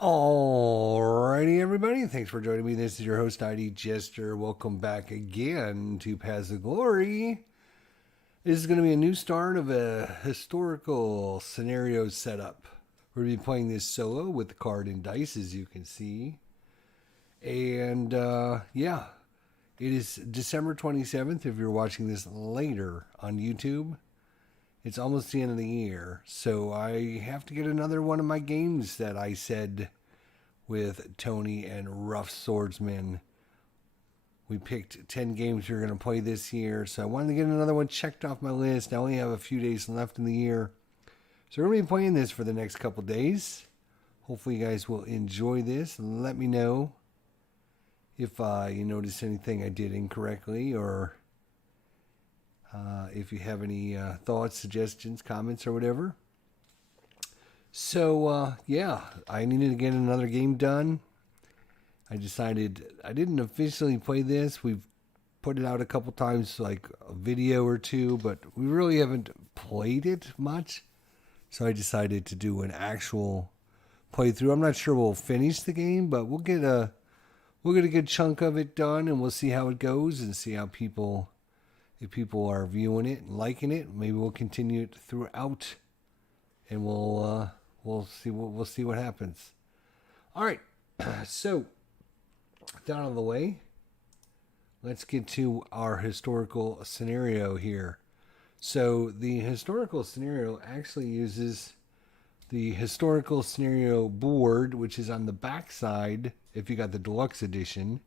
Alrighty, everybody. Thanks for joining me. This is your host, ID Jester. Welcome back again to Paths of Glory. This is going to be a new start of a historical scenario setup. We're going to be playing this solo with the card and dice, as you can see. And yeah, it is December 27th. If you're watching this later on YouTube, it's almost the end of the year. So I have to get another one of my games that I said with Tony and Rough Swordsman. We picked 10 games we were going to play this year, so I wanted to get another one checked off my list. I only have a few days left in the year, so we're going to be playing this for the next couple days. Hopefully you guys will enjoy this, and let me know if you notice anything I did incorrectly, or if you have any thoughts, suggestions, comments, or whatever. So, yeah, I needed to get another game done. I decided I didn't officially play this. We've put it out a couple times, like a video or two, but we really haven't played it much. So I decided to do an actual playthrough. I'm not sure we'll finish the game, but we'll get a good chunk of it done, and we'll see how it goes and see how if people are viewing it and liking it. Maybe we'll continue it throughout, and we'll see what happens. All right, so that out of the way, let's get to our historical scenario here. So the historical scenario actually uses the historical scenario board, which is on the back side. If you got the deluxe edition,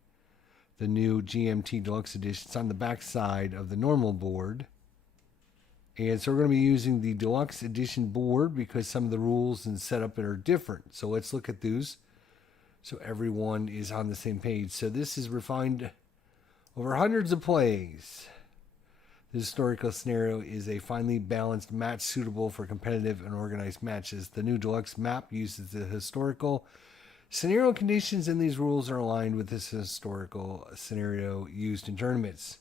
the new GMT deluxe edition, it's on the back side of the normal board. And so we're going to be using the deluxe edition board because some of the rules and setup are different. So let's look at those so everyone is on the same page. So this is refined over hundreds of plays. The historical scenario is a finely balanced match suitable for competitive and organized matches. The new deluxe map uses the historical scenario conditions, and these rules are aligned with this historical scenario used in tournaments.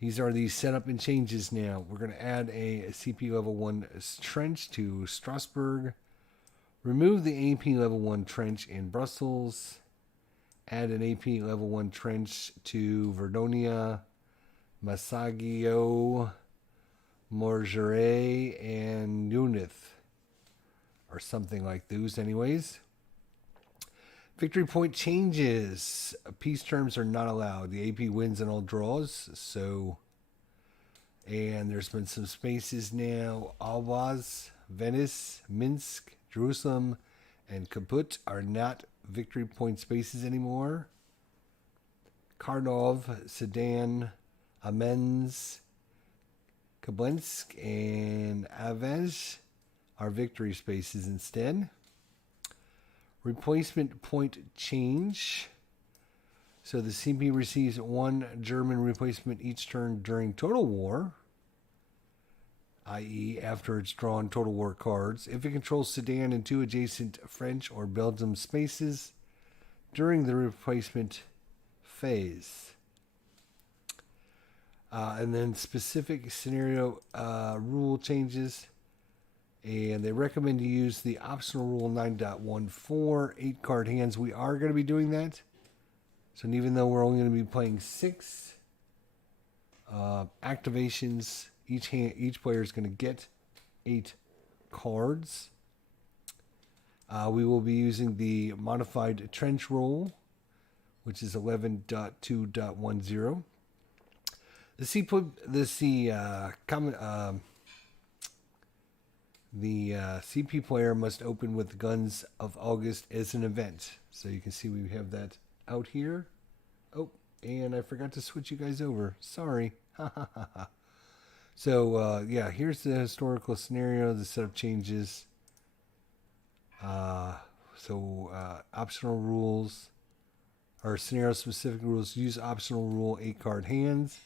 These are the setup and changes now. We're going to add a CP level 1 trench to Strasbourg. Remove the AP level 1 trench in Brussels. Add an AP level 1 trench to Verdonia, Massaggio, Morgeret, and Nunith. Or something like those anyways. Victory point changes. Peace terms are not allowed. The AP wins in all draws. So, and there's been some spaces now. Alvaz, Venice, Minsk, Jerusalem, and Kaput are not victory point spaces anymore. Karnov, Sedan, Amenz, Kablensk, and Aves are victory spaces instead. Replacement point change. So the CP receives one German replacement each turn during Total War, i.e. after it's drawn Total War cards, if it controls Sedan and two adjacent French or Belgium spaces during the replacement phase. And then specific scenario rule changes. And they recommend you use the optional rule 9.14, 8 card hands. We are going to be doing that. So even though we're only going to be playing 6 activations, each player is going to get 8 cards. We will be using the modified trench rule, which is 11.2.10. The CP player must open with the Guns of August as an event. So you can see we have that out here. Oh, and I forgot to switch you guys over. Sorry. So, yeah, here's the historical scenario. The setup changes. Optional rules or scenario-specific rules. Use optional rule 8 card hands.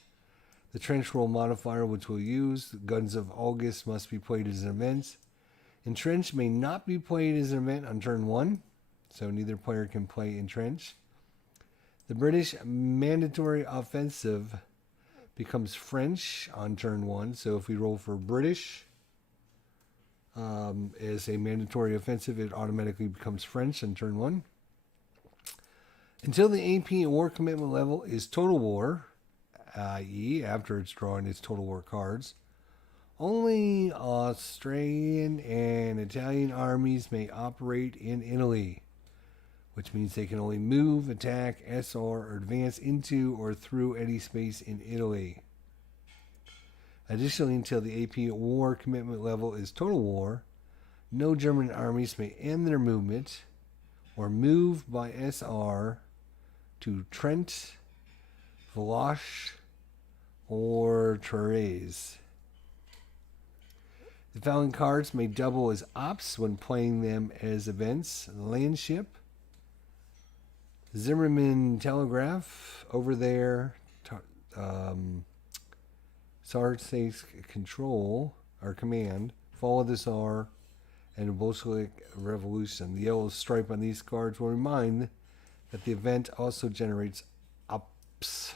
The trench roll modifier, which we'll use, Guns of August, must be played as an event. Entrench may not be played as an event on turn 1, so neither player can play Entrench. The British mandatory offensive becomes French on turn 1, so if we roll for British, As a mandatory offensive, it automatically becomes French on turn 1. Until the AP war commitment level is total war, i.e., after it's drawing its total war cards, only Austrian and Italian armies may operate in Italy, which means they can only move, attack, SR, or advance into or through any space in Italy. Additionally, until the AP war commitment level is total war, no German armies may end their movement or move by SR to Trent, Valoche, or Therese. The following cards may double as ops when playing them as events. Landship, Zimmerman Telegraph, over there, Sart's control, or command, follow the Tsar, and a Bolshevik Revolution. The yellow stripe on these cards will remind that the event also generates ops.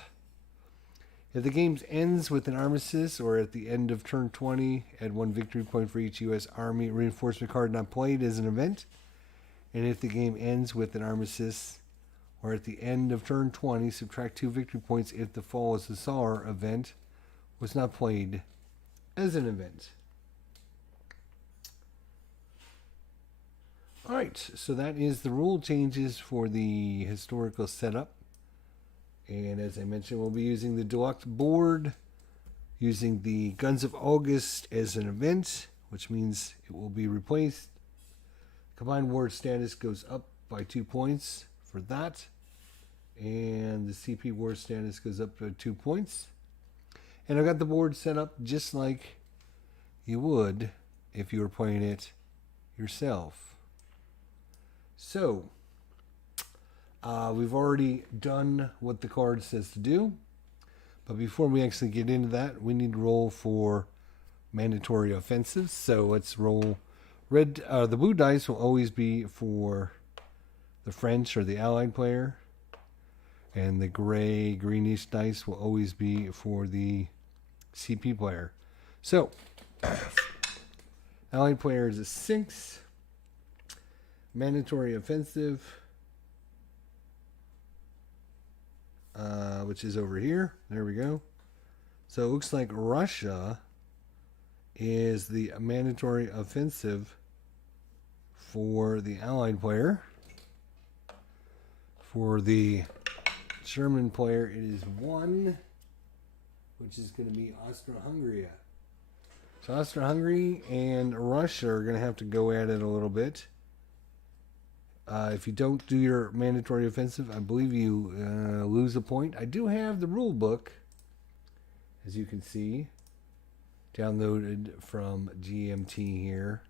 If the game ends with an armistice or at the end of turn 20, add 1 victory point for each U.S. Army reinforcement card not played as an event. And if the game ends with an armistice or at the end of turn 20, subtract 2 victory points if the Fall of the Tsar event was not played as an event. Alright, so that is the rule changes for the historical setup. And as I mentioned, we'll be using the deluxe board, using the Guns of August as an event, which means it will be replaced. Combined war status goes up by 2 points for that. And the CP war status goes up by 2 points. And I got the board set up just like you would if you were playing it yourself. So, we've already done what the card says to do. But before we actually get into that, we need to roll for mandatory offensives. So let's roll red. The blue dice will always be for the French or the Allied player. And the gray, greenish dice will always be for the CP player. So, Allied player is a 6. Mandatory offensive, which is over here. There we go. So it looks like Russia is the mandatory offensive for the Allied player. For the German player, it is 1, which is going to be Austria-Hungary. So Austria-Hungary and Russia are going to have to go at it a little bit. If you don't do your mandatory offensive, I believe you lose a point. I do have the rule book, as you can see, downloaded from GMT here.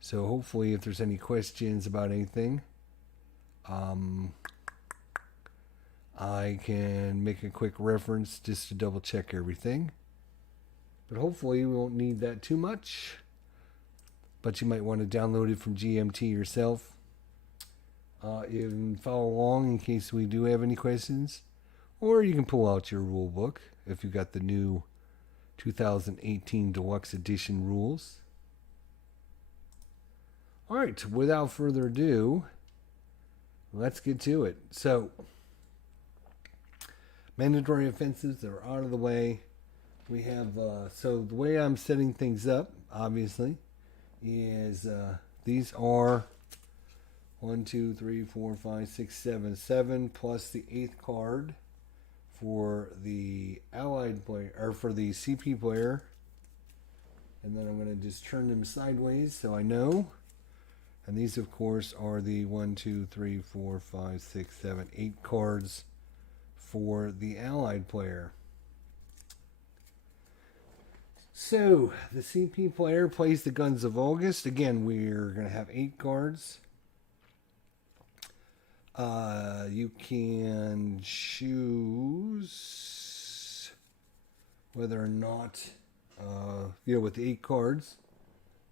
So hopefully if there's any questions about anything, I can make a quick reference just to double check everything. But hopefully we won't need that too much. But you might want to download it from GMT yourself. You can follow along in case we do have any questions. Or you can pull out your rule book if you got the new 2018 Deluxe Edition rules. Alright, without further ado, let's get to it. So, mandatory offensives that are out of the way. We have, so the way I'm setting things up, obviously, is these are 1, 2, 3, 4, 5, 6, 7, 7 plus the 8th card for the Allied player, or for the CP player. And then I'm going to just turn them sideways so I know. And these, of course, are the 1, 2, 3, 4, 5, 6, 7, 8 cards for the Allied player. So, the CP player plays the Guns of August. Again, we're going to have 8 cards. You can choose whether or not, with the 8 cards,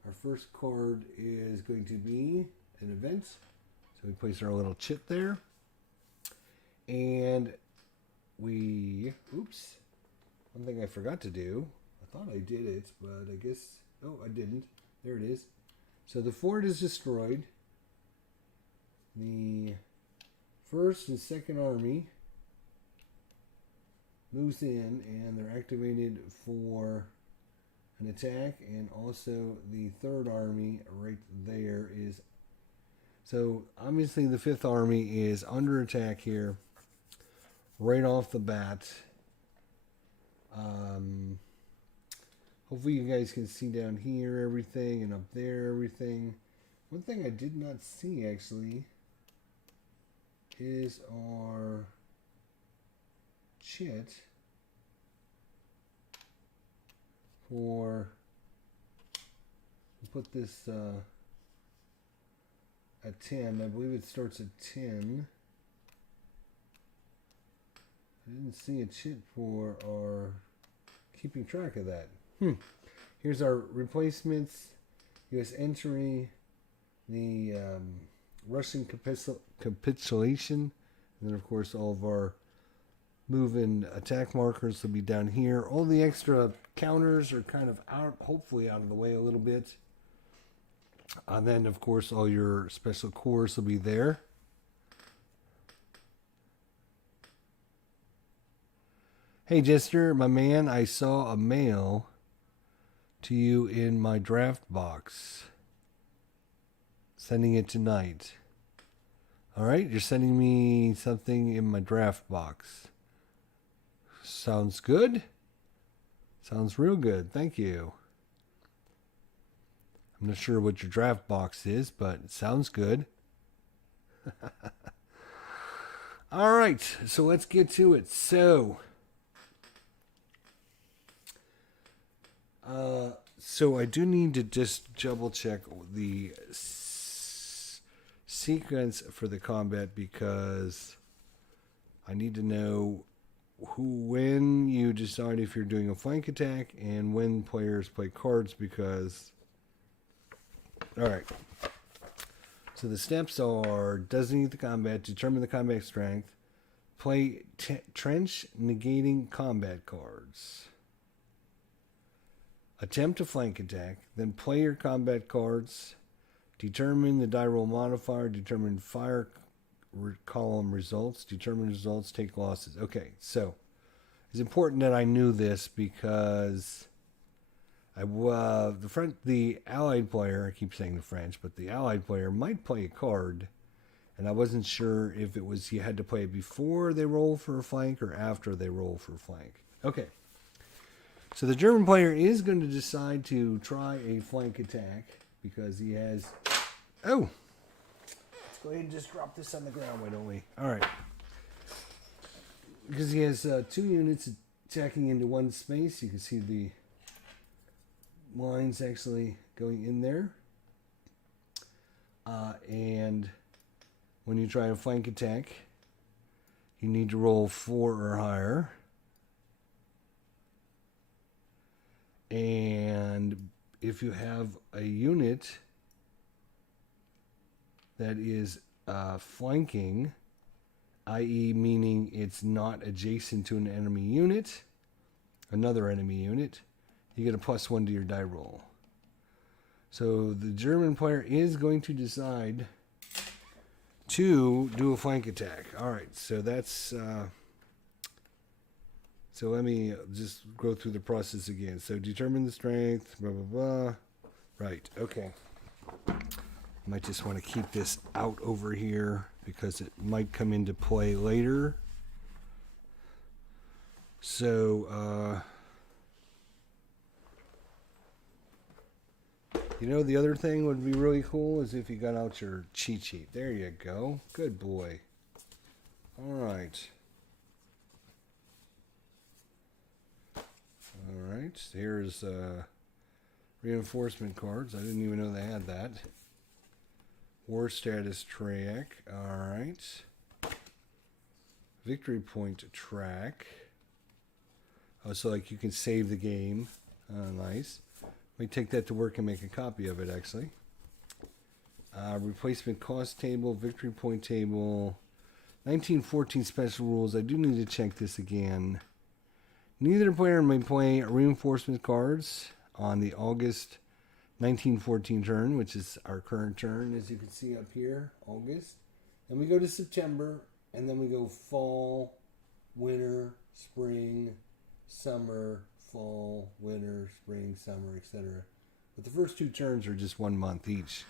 our first card is going to be an event. So we place our little chit there. And one thing I forgot to do, I thought I did it, but I guess, I didn't. There it is. So the fort is destroyed. The first and second army moves in, and they're activated for an attack, and also the third army right there is. So obviously the fifth army is under attack here right off the bat. Hopefully you guys can see down here everything, and up there everything. One thing I did not see actually is our chit for, we'll put this at 10. I believe it starts at 10. I didn't see a chit for our keeping track of that. Here's our replacements, U.S. entry, the Russian capitulation, and then of course all of our move and attack markers will be down here. All the extra counters are kind of out, hopefully out of the way a little bit. And then of course all your special cores will be there. Hey Jester, my man, I saw a mail to you in my draft box. Sending it tonight. Alright, you're sending me something in my draft box. Sounds good. Sounds real good. Thank you. I'm not sure what your draft box is, but it sounds good. Alright, so let's get to it. So I do need to just double check the sequence for the combat, because I need to know when you decide if you're doing a flank attack and when players play cards, because alright, so the steps are: designate the combat, determine the combat strength, play trench negating combat cards, attempt a flank attack, then play your combat cards, determine the die roll modifier, determine fire column results, determine results, take losses. Okay, so it's important that I knew this, because the allied player, I keep saying the French, but the allied player might play a card, and I wasn't sure if it was you had to play it before they roll for a flank or after they roll for a flank. Okay. So the German player is going to decide to try a flank attack, because he has... Oh! Let's go ahead and just drop this on the ground, why don't we? Alright. Because he has 2 units attacking into one space. You can see the lines actually going in there. And when you try a flank attack, you need to roll 4 or higher. And if you have a unit that is flanking, i.e. meaning it's not adjacent to an enemy unit, another enemy unit, you get a +1 to your die roll. So the German player is going to decide to do a flank attack. Alright, so that's... So let me just go through the process again. So determine the strength, blah, blah, blah. Right, okay. Might just want to keep this out over here, because it might come into play later. So, you know, the other thing would be really cool is if you got out your cheat sheet. There you go. Good boy. All right. Alright, here's reinforcement cards. I didn't even know they had that. War status track. Alright. Victory point track. Oh, so like you can save the game. Nice. Let me take that to work and make a copy of it, actually. Replacement cost table, victory point table. 1914 special rules. I do need to check this again. Neither player may play reinforcement cards on the August 1914 turn, which is our current turn, as you can see up here, August. Then we go to September, and then we go fall, winter, spring, summer, fall, winter, spring, summer, etc. But the first two turns are just 1 month each.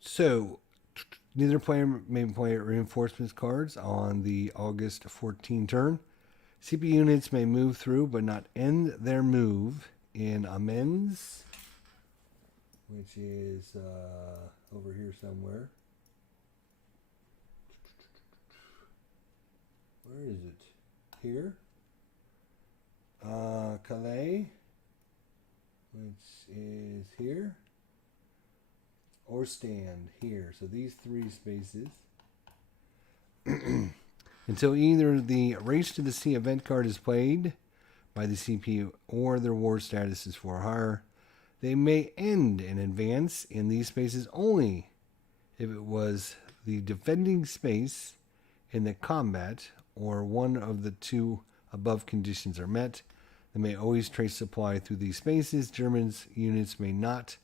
So neither player may play reinforcements cards on the August 14 turn. CP units may move through but not end their move in amends, which is over here somewhere. Where is it? Here. Calais, which is here. Or stand here. So these three spaces. Until either the Race to the Sea event card is played by the CP or their war status is for hire, they may end an advance in these spaces only if it was the defending space in the combat or one of the two above conditions are met. They may always trace supply through these spaces. Germans units may not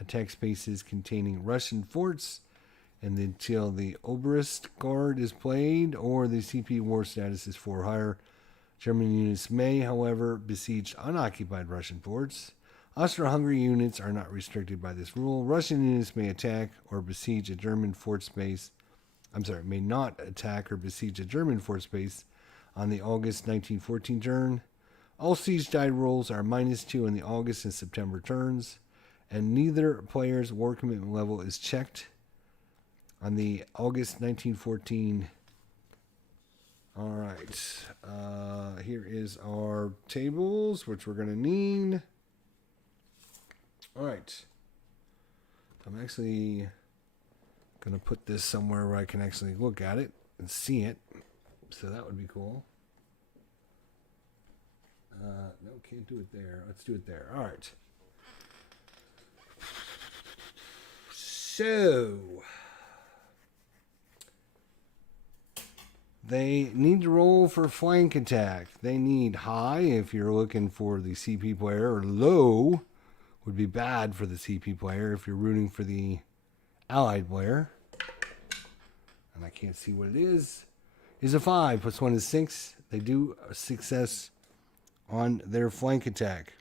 attack spaces containing Russian forts and until the Oberst Guard is played or the CP war status is for hire. German units may, however, besiege unoccupied Russian forts. Austro-Hungary units are not restricted by this rule. Russian units may attack or besiege a German fort space. May not attack or besiege a German fort space on the August 1914 turn. All siege die rolls are -2 in the August and September turns, and neither player's war commitment level is checked on the August 1914. All right. Here is our tables, which we're going to need. All right. I'm actually going to put this somewhere where I can actually look at it and see it. So that would be cool. No, can't do it there. Let's do it there. All right. So they need to roll for flank attack. They need high if you're looking for the CP player, or low would be bad for the CP player if you're rooting for the allied player. And I can't see what it is. Is a 5 plus 1 is 6. They do a success on their flank attack.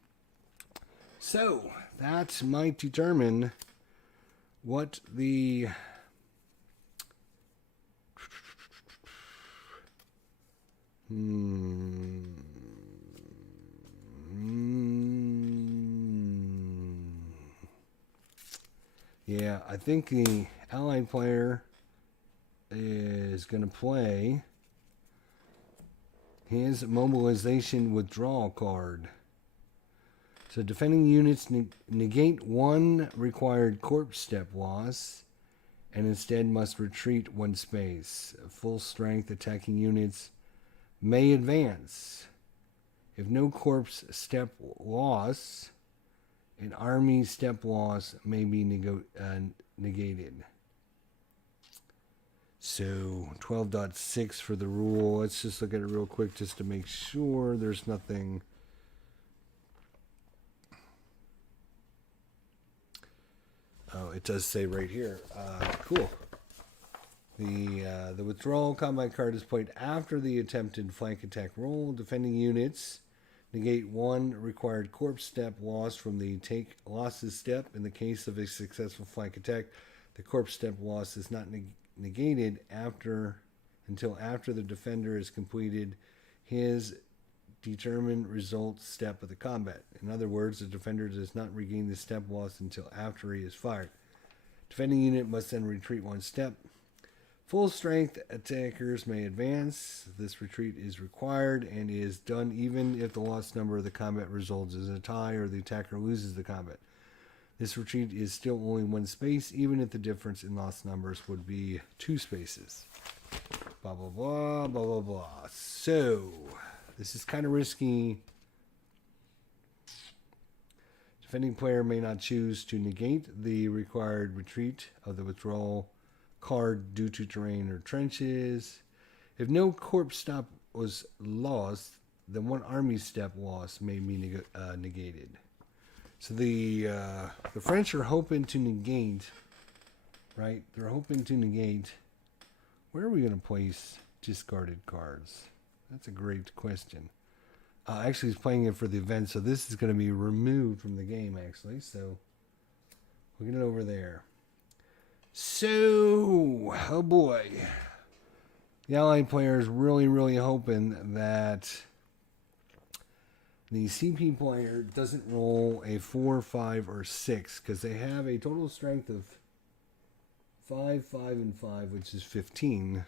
So that might determine what the Yeah, I think the allied player is going to play his mobilization withdrawal card. So defending units negate 1 required corpse step loss and instead must retreat 1 space. Full strength attacking units may advance. If no corpse step loss, an army step loss may be negated. So 12.6 for the rule. Let's just look at it real quick just to make sure there's nothing. Oh, it does say right here. Cool. The withdrawal combat card is played after the attempted flank attack roll. Defending units negate 1 required corpse step loss from the take losses step. In the case of a successful flank attack, the corpse step loss is not negated until after the defender has completed his determined result step of the combat. In other words, the defender does not regain the step loss until after he is fired. Defending unit must then retreat 1 step. Full strength attackers may advance. This retreat is required and is done even if the loss number of the combat results is a tie or the attacker loses the combat. This retreat is still only 1 space, even if the difference in loss numbers would be 2 spaces. Blah, blah, blah, blah, blah, blah. So, this is kind of risky. Defending player may not choose to negate the required retreat of the withdrawal card due to terrain or trenches. If no corpse step was lost, then one army step loss may be negated. So the French are hoping to negate, right? They're hoping to negate. Where are we going to place discarded cards? That's a great question. Actually, he's playing it for the event, so this is going to be removed from the game, actually. So we'll get it over there. So, oh boy. The Allied player is really, really hoping that the CP player doesn't roll a 4, 5, or 6, because they have a total strength of 5, 5, and 5, which is 15.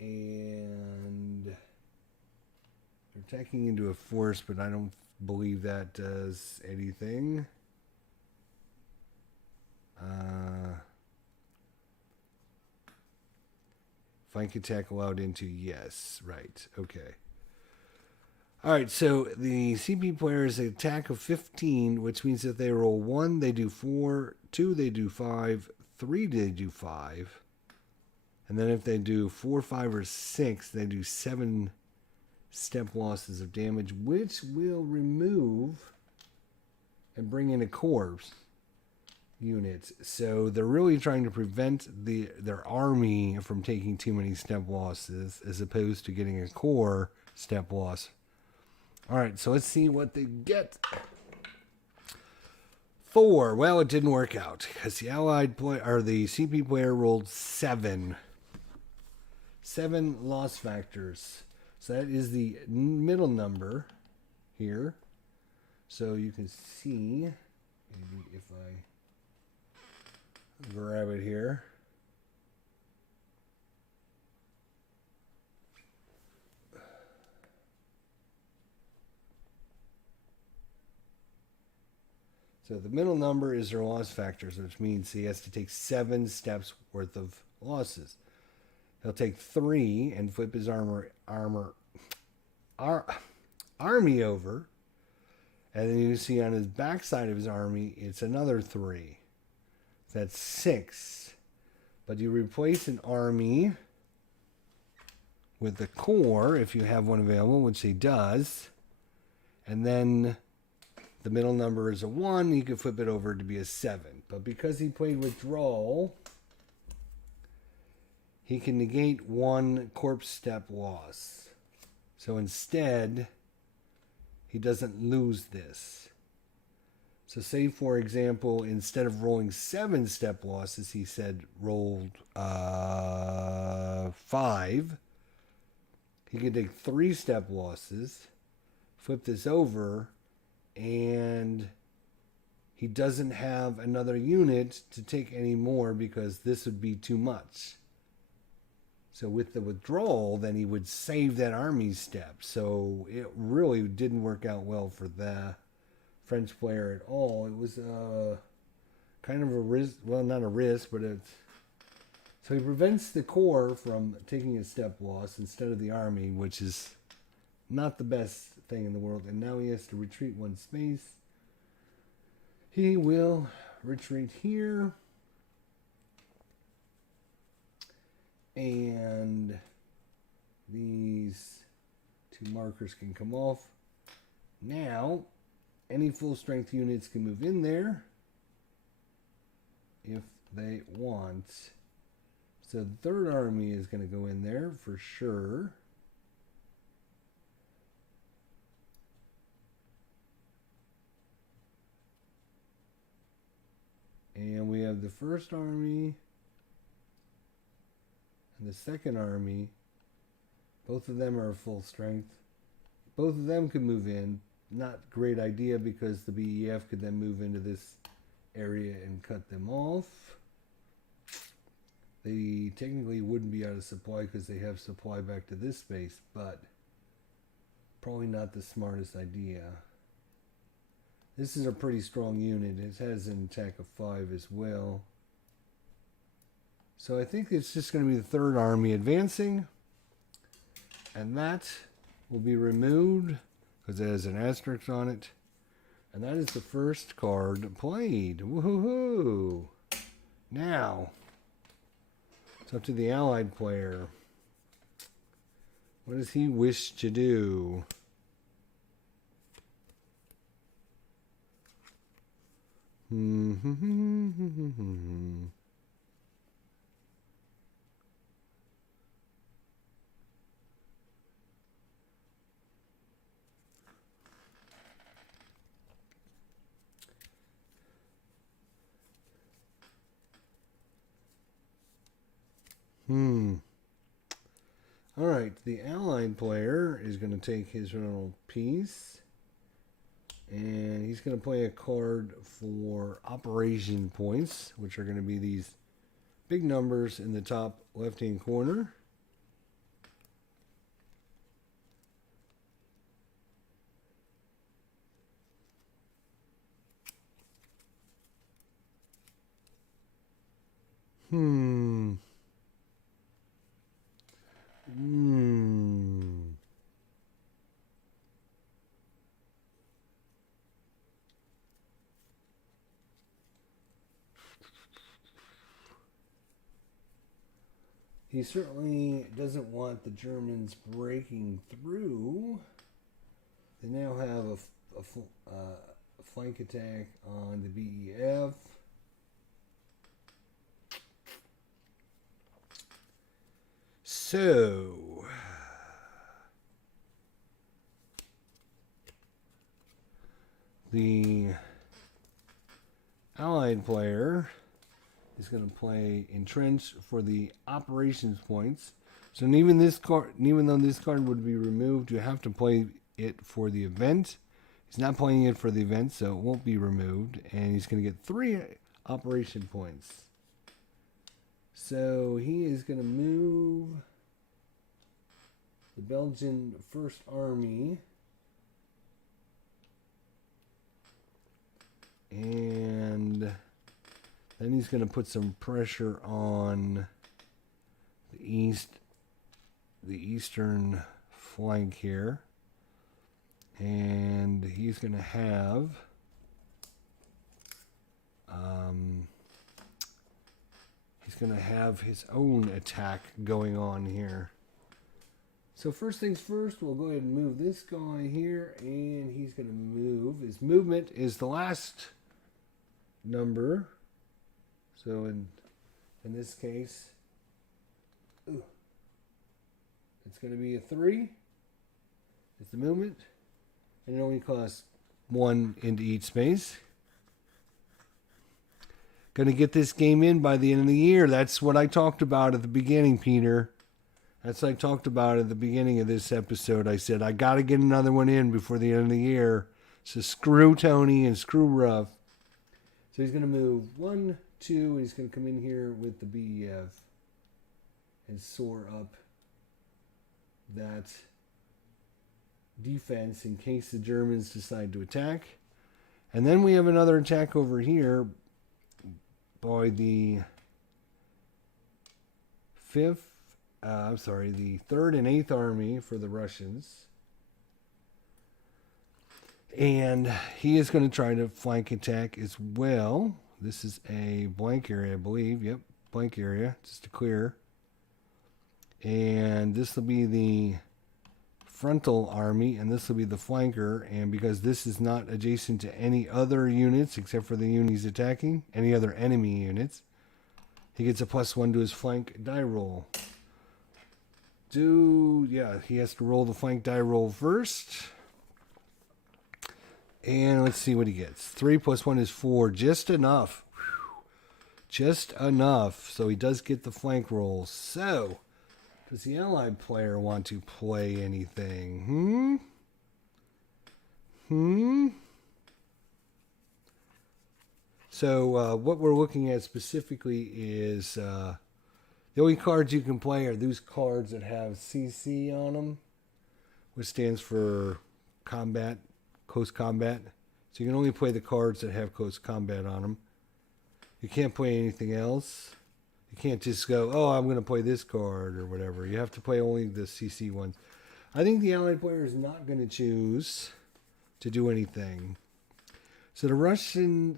And they're attacking into a force, but I don't believe that does anything. Flank attack allowed into, yes, right, okay. All right, so the CP player is an attack of 15, which means that they roll 1, they do 4, 2, they do 5, 3, they do 5. And then if they do 4, 5, or 6, they do 7 step losses of damage, which will remove and bring in a corpse unit. So they're really trying to prevent their army from taking too many step losses, as opposed to getting a core step loss. All right, so let's see what they get. 4. Well, it didn't work out because the Allied player, or the CP player, rolled 7. 7 loss factors. So that is the middle number here. So you can see, maybe if I grab it here. So the middle number is their loss factors, which means he has to take 7 steps worth of losses. He'll take 3 and flip his army over. And then you see on his backside of his army, it's another 3. That's 6. But you replace an army with the core, if you have one available, which he does. And then the middle number is a 1. You can flip it over to be a 7. But because he played withdrawal, he can negate 1 corpse step loss. So instead, he doesn't lose this. So say, for example, instead of rolling 7 step losses, he said rolled 5. He could take 3 step losses, flip this over, and he doesn't have another unit to take any more because this would be too much. So with the withdrawal, then he would save that army step. So it really didn't work out well for the French player at all. It was kind of a risk. Well, not a risk, but it's... So he prevents the core from taking a step loss instead of the army, which is not the best thing in the world. And now he has to retreat 1 space. He will retreat here. And these 2 markers can come off. Now, any full strength units can move in there if they want. So the 3rd army is going to go in there for sure. And we have the 1st army and the 2nd army. Both of them are full strength. Both of them could move in. Not great idea because the BEF could then move into this area and cut them off. They technically wouldn't be out of supply because they have supply back to this space, but probably not the smartest idea. This is a pretty strong unit. It has an attack of 5 as well. So I think it's just going to be the 3rd army advancing. And that will be removed because it has an asterisk on it. And that is the first card played. Woohoo! Now, it's up to the Allied player. What does he wish to do? All right, the Allied player is going to take his little piece, and he's going to play a card for operation points, which are going to be these big numbers in the top left-hand corner. He certainly doesn't want the Germans breaking through. They now have a flank attack on the BEF. So, the Allied player is going to play entrench for the operations points. So even this card, even though this card would be removed, you have to play it for the event. He's not playing it for the event, so it won't be removed, and he's going to get 3 operation points. So he is going to move the Belgian First Army, and then he's going to put some pressure on the eastern flank here, and he's going to have his own attack going on here. So first things first, we'll go ahead and move this guy here, and he's going to move. His movement is the last number. So in this case, it's going to be a 3. It's the movement, and it only costs 1 into each space. Going to get this game in by the end of the year. That's what I talked about at the beginning, Peter. That's what I talked about at the beginning of this episode. I said, I got to get another one in before the end of the year. So screw Tony and screw Ruff. So he's going to move 1, 2, and he's going to come in here with the BEF and soar up that defense in case the Germans decide to attack. And then we have another attack over here by the the 3rd and 8th Army for the Russians. And he is going to try to flank attack as well. This is a blank area, I believe. Yep, blank area, just to clear. And this will be the frontal army, and this will be the flanker. And because this is not adjacent to any other units except for the unit he's attacking, any other enemy units, he gets a +1 to his flank die roll. He has to roll the flank die roll first. And let's see what he gets. 3 + 1 is 4. Just enough. Whew. Just enough. So he does get the flank roll. So, does the Allied player want to play anything? So, what we're looking at specifically is the only cards you can play are those cards that have CC on them, which stands for combat, close combat. So you can only play the cards that have close combat on them. You can't play anything else. You can't just go, oh, I'm going to play this card or whatever. You have to play only the CC ones. I think the Allied player is not going to choose to do anything. So the Russian,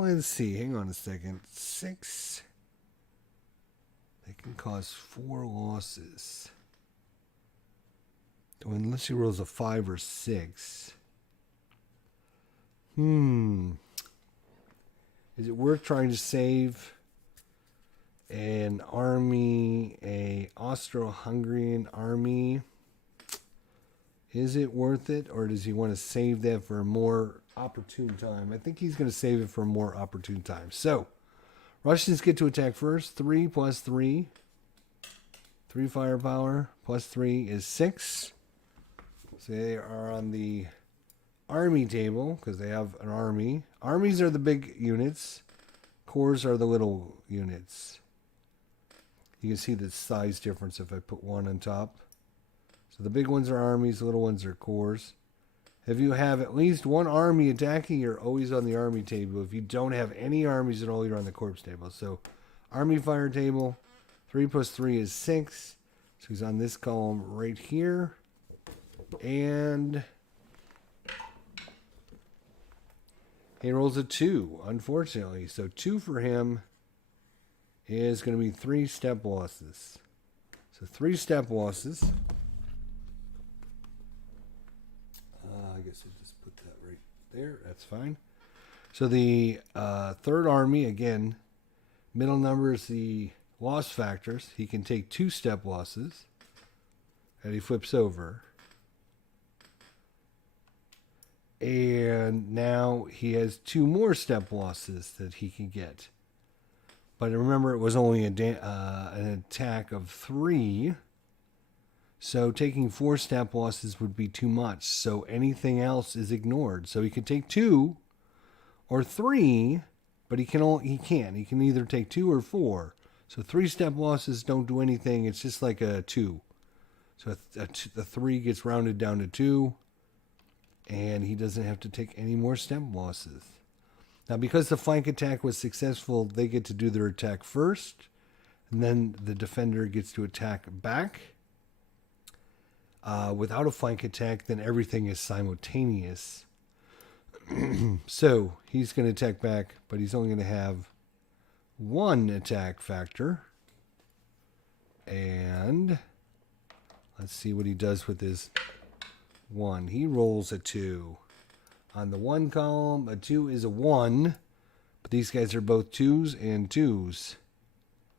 let's see, hang on a second. 6, They can cause 4 losses. Unless he rolls a 5 or 6. Is it worth trying to save an army, a Austro-Hungarian army? Is it worth it, or does he want to save that for a more opportune time? I think he's going to save it for a more opportune time. So, Russians get to attack first. 3 plus 3. 3 firepower plus 3 is 6. So they are on the army table because they have an army. Armies are the big units. Corps are the little units. You can see the size difference if I put one on top. So the big ones are armies, the little ones are corps. If you have at least one army attacking, you're always on the army table. If you don't have any armies at all, you're on the corps table. So army fire table, 3 plus 3 is 6. So he's on this column right here. And he rolls a 2, unfortunately. So 2 for him is going to be 3 step losses. So 3 step losses. I guess I'll just put that right there. That's fine. So the third army, again, middle number is the loss factors. He can take 2 step losses. And he flips over. And now he has 2 more step losses that he can get. But remember, it was only an attack of 3. So taking 4 step losses would be too much. So anything else is ignored. So he could take 2 or 3, but he can't. He can either take 2 or 4. So 3 step losses don't do anything. It's just like a 2. So the 3 gets rounded down to 2. And he doesn't have to take any more step losses. Now, because the flank attack was successful, they get to do their attack first. And then the defender gets to attack back. Without a flank attack, then everything is simultaneous. So he's going to attack back, but he's only going to have 1 attack factor. And let's see what he does with his 1. He rolls a 2. On the 1 column, a 2 is a 1. But these guys are both 2s and 2s.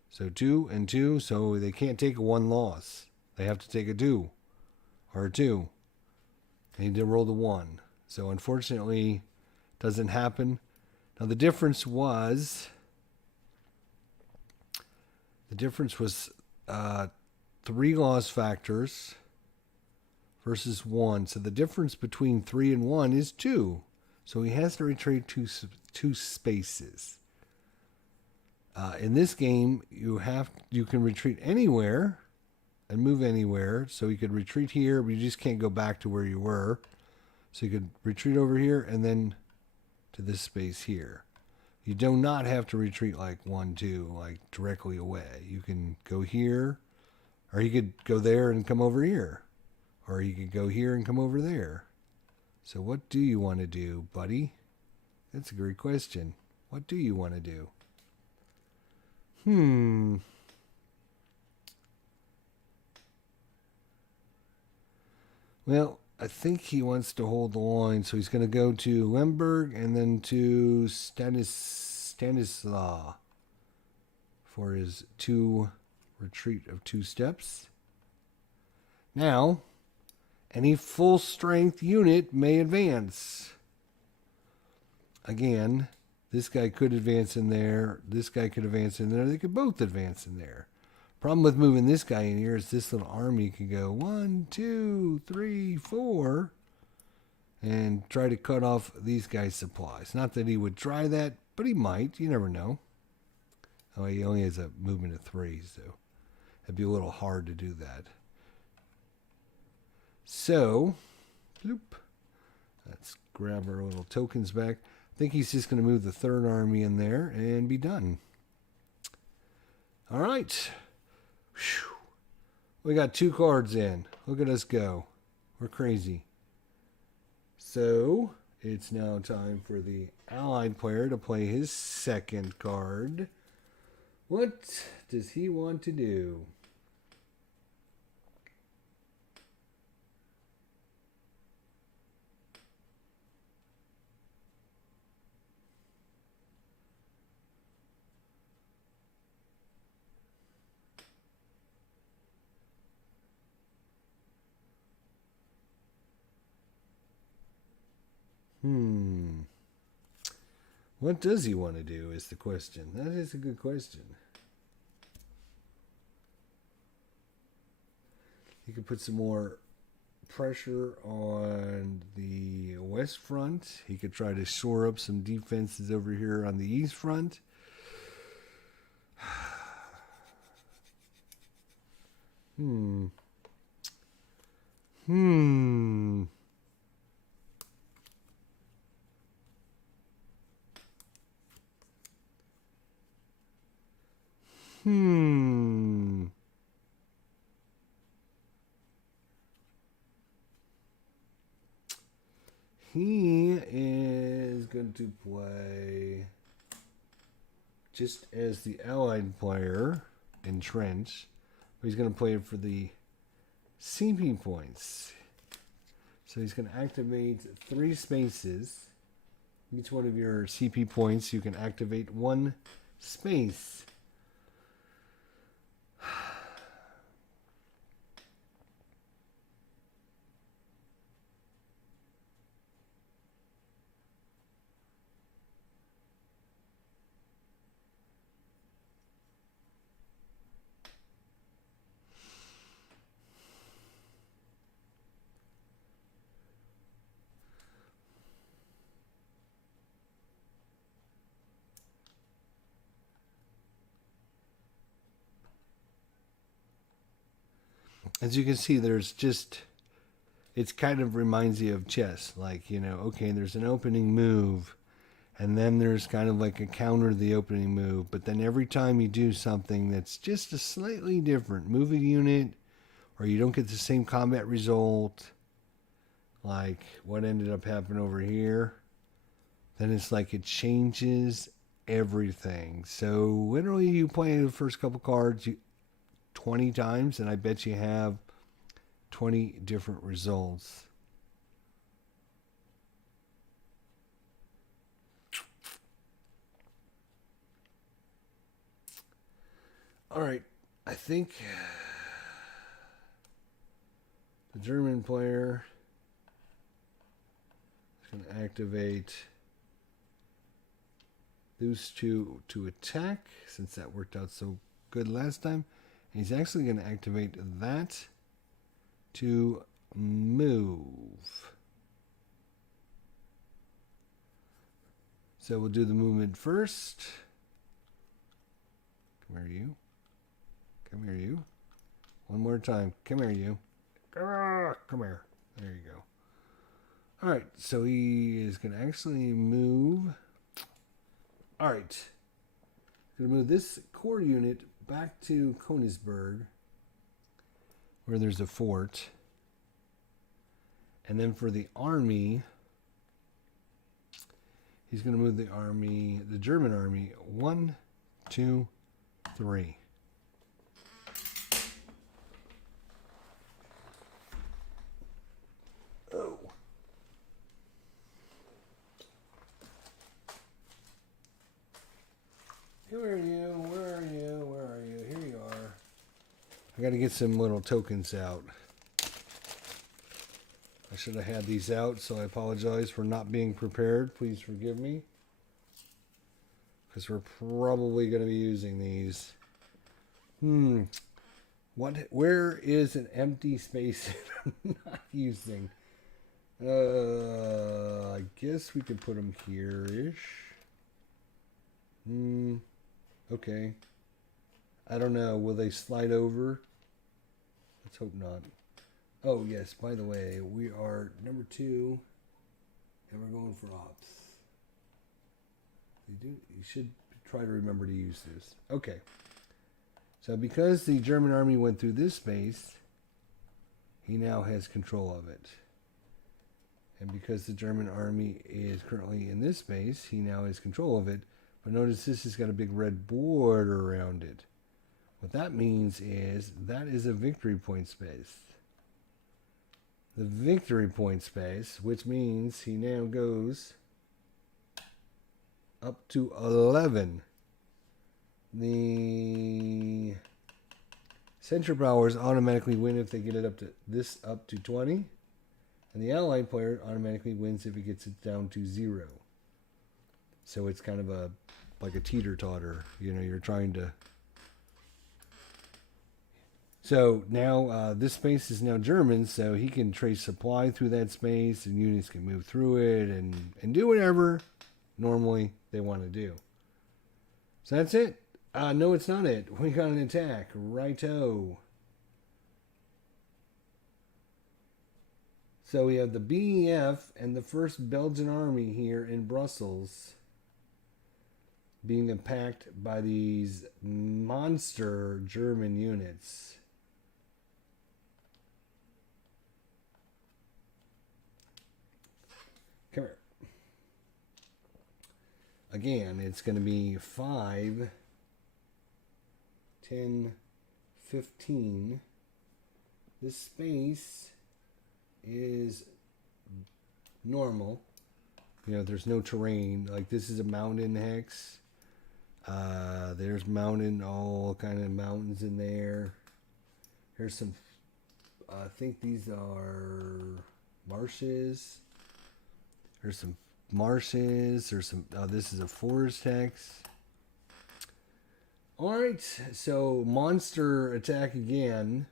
So 2 and 2, so they can't take a 1 loss. They have to take a 2. Or a 2. And he did roll the 1. So unfortunately, it doesn't happen. Now the difference was 3 loss factors versus 1. So the difference between 3 and 1 is 2. So he has to retreat 2 spaces. In this game, you can retreat anywhere and move anywhere. So you could retreat here, but you just can't go back to where you were. So you could retreat over here and then to this space here. You do not have to retreat like 1, 2, like directly away. You can go here, or you could go there and come over here. Or you could go here and come over there. So what do you want to do, buddy? That's a great question. What do you want to do? Well, I think he wants to hold the line, so he's going to go to Lemberg and then to Stanislaw for his 2 retreat of 2 steps. Now, any full-strength unit may advance. Again, this guy could advance in there. This guy could advance in there. They could both advance in there. Problem with moving this guy in here is this little army can go 1, 2, 3, 4 and try to cut off these guys' supplies. Not that he would try that, but he might. You never know. Oh, he only has a movement of 3, so it'd be a little hard to do that. So, bloop. Let's grab our little tokens back. I think he's just going to move the 3rd army in there and be done. All right. Whew. We got 2 cards in. Look at us go. We're crazy. So, it's now time for the allied player to play his 2nd card. What does he want to do? What does he want to do is the question. That is a good question. He could put some more pressure on the west front. He could try to shore up some defenses over here on the east front. Hmm. Hmm. Hmm. He is going to play just as the allied player in Trench. He's going to play it for the CP points. So he's going to activate 3 spaces. Each one of your CP points, you can activate 1 space. As you can see, there's just, it kind of reminds you of chess. Like, you know, okay, there's an opening move, and then there's kind of like a counter to the opening move. But then every time you do something that's just a slightly different, move a unit, or you don't get the same combat result, like what ended up happening over here, then it's like it changes everything. So literally you play the first couple cards 20 times, and I bet you have 20 different results. All right, I think the German player is going to activate those 2 to attack, since that worked out so good last time. And he's actually going to activate that to move. So we'll do the movement first. Come here, you. Come here, you. One more time. Come here, you. Come here. There you go. All right, so he is going to actually move. All right. Going to move this core unit back to Königsberg, where there's a fort. And then for the army, he's going to move the army, the German army, 1, 2, 3. Oh. Where are you? Where are you? Where are you? Here you are. I got to get some little tokens out. I should have had these out, so I apologize for not being prepared. Please forgive me, because we're probably going to be using these. What? Where is an empty space that I'm not using? I guess we could put them here-ish. Okay. I don't know. Will they slide over? Let's hope not. Oh, yes. By the way, we are number 2, and we're going for ops. You should try to remember to use this. Okay. So because the German army went through this space, he now has control of it. And because the German army is currently in this space, he now has control of it. But notice this has got a big red border around it. What that means is that is a victory point space. The victory point space, which means he now goes up to 11. The Central Powers automatically win if they get it up to 20. And the Allied player automatically wins if he gets it down to 0. So it's kind of like a teeter-totter. You know, you're trying to... So now this space is now German, so he can trace supply through that space, and units can move through it and do whatever normally they want to do. So that's it. No, it's not it. We got an attack. Righto. So we have the BEF and the 1st Belgian Army here in Brussels being attacked by these monster German units. Come here. Again, it's going to be 5, 10, 15. This space is normal. You know, there's no terrain. Like, this is a mountain hex. There's mountain, all kind of mountains in there. Here's some, I think these are marshes. There's some marshes. There's some, this is a forest hex. Alright, so monster attack again.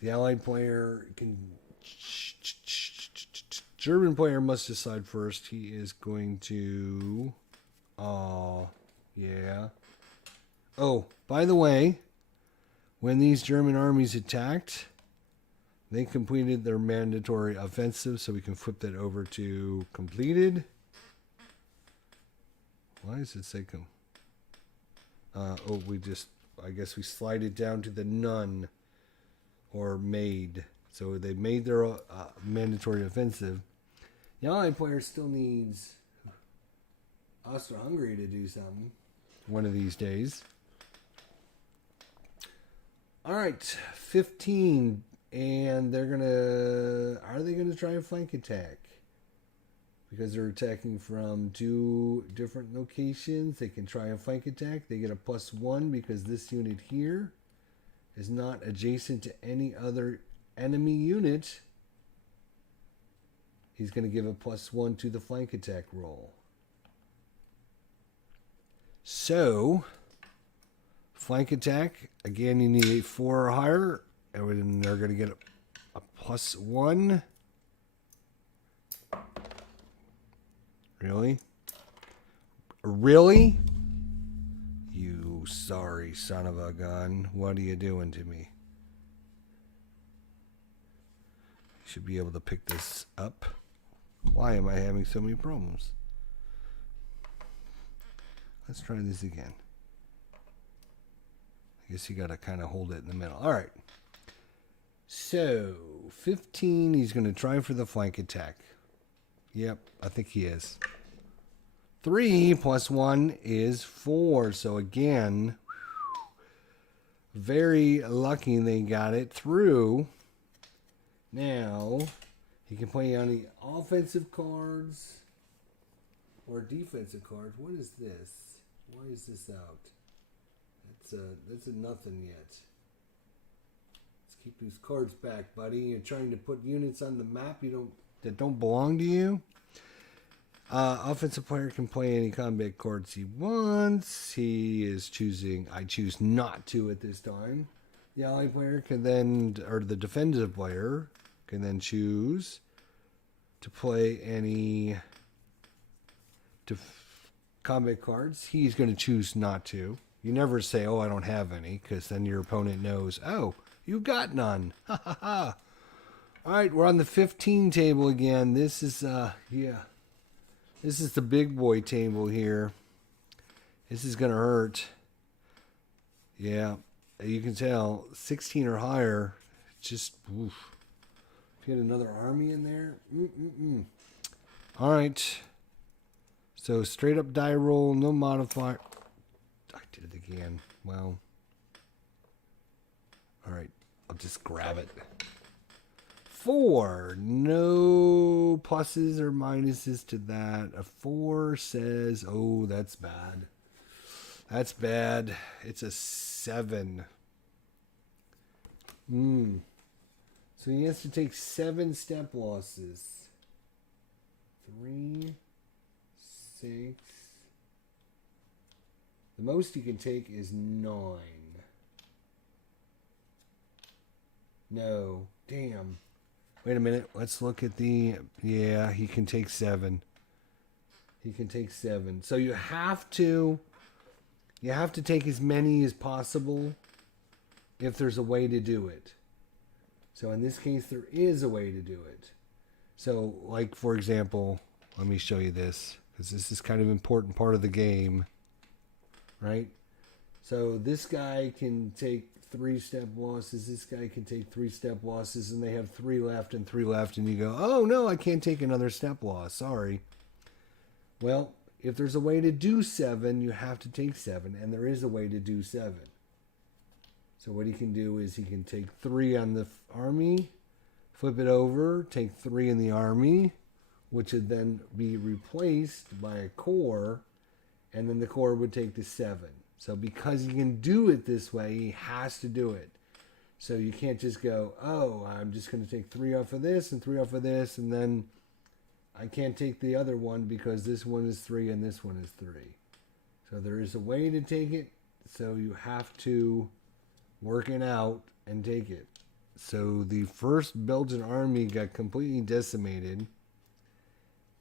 The Allied player can... German player must decide first. He is going to... yeah. Oh, by the way, when these German armies attacked, they completed their mandatory offensive, so we can flip that over to completed. Why does it say I guess we slide it down to the none or made. So they made their mandatory offensive. The Allied player still needs Austria-Hungary to do something one of these days. All right, 15, and are they gonna try a flank attack? Because they're attacking from 2 different locations. They can try a flank attack. They get a +1 because this unit here is not adjacent to any other enemy unit. He's going to give a +1 to the flank attack roll. So, flank attack. Again, you need a 4 or higher. And they're going to get a +1. Really? Really? You sorry son of a gun. What are you doing to me? Should be able to pick this up. Why am I having so many problems? Let's try this again. I guess you got to kind of hold it in the middle. All right. So, 15, he's going to try for the flank attack. Yep, I think he is. 3 + 1 is 4. So again, very lucky they got it through. Now, he can play on the offensive cards or defensive cards. What is this? Why is this out? That's a nothing yet. Let's keep these cards back, buddy. You're trying to put units on the map that don't belong to you. Offensive player can play any combat cards he wants. He is choosing, I choose not to at this time. The ally player can then, or the defensive player can then choose to play any combat cards. He's going to choose not to. You never say, oh, I don't have any, because then your opponent knows, oh, you got none. Ha ha ha. All right, we're on the 15 table again. This is, this is the big boy table here. This is going to hurt. Yeah, you can tell 16 or higher. Just, oof. If you had another army in there. All right. So straight up die roll, no modifier. I did it again. Well. Alright, I'll just grab it. 4. No pluses or minuses to that. A 4 says, oh, that's bad. That's bad. It's a 7. So he has to take 7 step losses. 3, 6. The most he can take is 9. No. Damn. Wait a minute. Let's look at the... Yeah, he can take 7. He can take 7. So you have to take as many as possible if there's a way to do it. So in this case, there is a way to do it. So, like, for example, let me show you this, because this is kind of an important part of the game, right? So this guy can take 3 step losses, this guy can take 3 step losses, and they have 3 left and 3 left, and you go, oh, no, I can't take another step loss, sorry. Well, if there's a way to do 7, you have to take 7, and there is a way to do 7. So what he can do is he can take 3 on the army, flip it over, take 3 in the army, which would then be replaced by a core, and then the core would take the 7. So because he can do it this way, he has to do it. So you can't just go, oh, I'm just going to take 3 off of this and 3 off of this, and then I can't take the other one because this one is 3 and this one is 3. So there is a way to take it, so you have to work it out and take it. So the first Belgian army got completely decimated.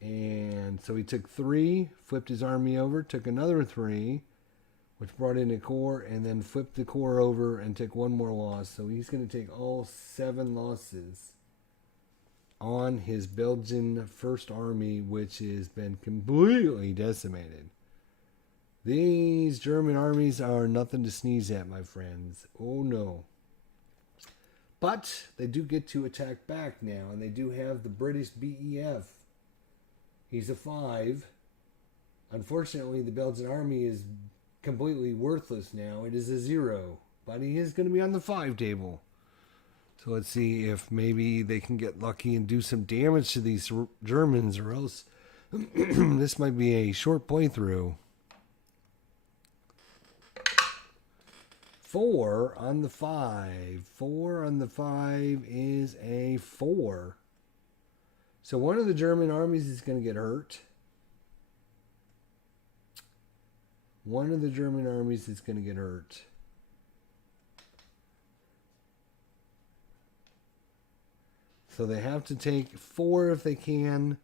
And so he took 3, flipped his army over, took another 3, which brought in a core, and then flipped the core over and took 1 more loss. So he's going to take all 7 losses on his Belgian first army, which has been completely decimated. These German armies are nothing to sneeze at, my friends. Oh no. But they do get to attack back now, and they do have the British BEF. He's a 5. Unfortunately, the Belgian army is completely worthless now. It is a 0, but he is going to be on the 5 table. So let's see if maybe they can get lucky and do some damage to these Germans, or else this might be a short playthrough. 4 on the 5. 4 on the 5 is a 4. So one of the German armies is going to get hurt. One of the German armies is going to get hurt. So they have to take 4 if they can.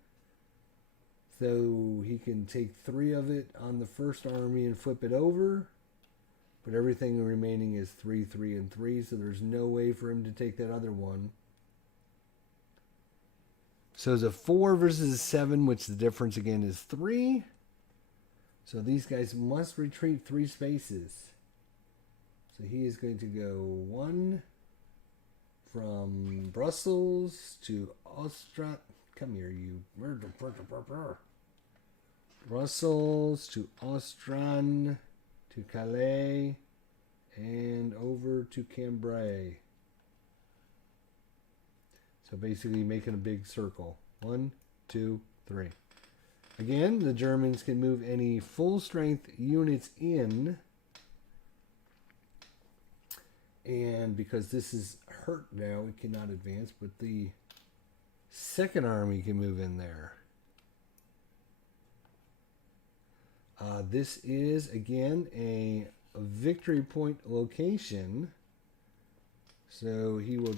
So he can take 3 of it on the first army and flip it over. But everything remaining is 3, 3, and 3. So there's no way for him to take that other one. So it's a 4 versus a 7, which the difference again is 3. So these guys must retreat 3 spaces. So he is going to go 1 from Brussels to Austria. Come here, you. Brussels to Ostran to Calais and over to Cambrai. So basically making a big circle. 1, 2, 3. Again, the Germans can move any full strength units in. And because this is hurt now, it cannot advance, but the second army can move in there. This is, again, a victory point location. So he will,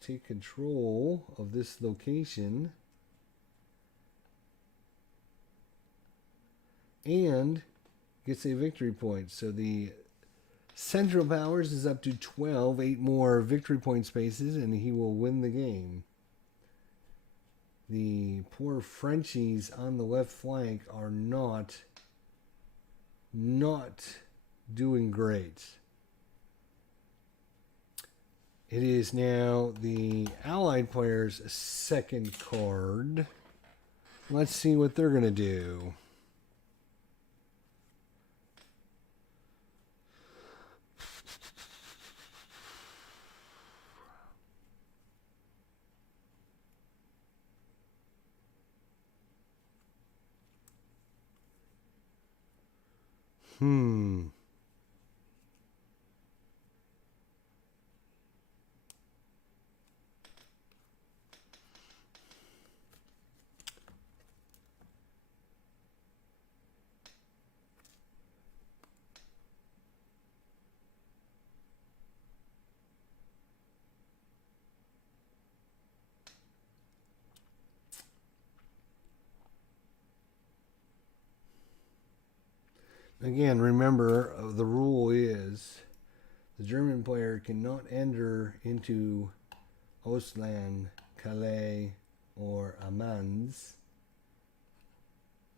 take control of this location. And gets a victory point. So the Central Powers is up to 12, 8 more victory point spaces, and he will win the game. The poor Frenchies on the left flank are not doing great. It is now the Allied player's second card. Let's see what they're going to do. Hmm. Again, remember the rule is the German player cannot enter into Ostland, Calais, or Amans,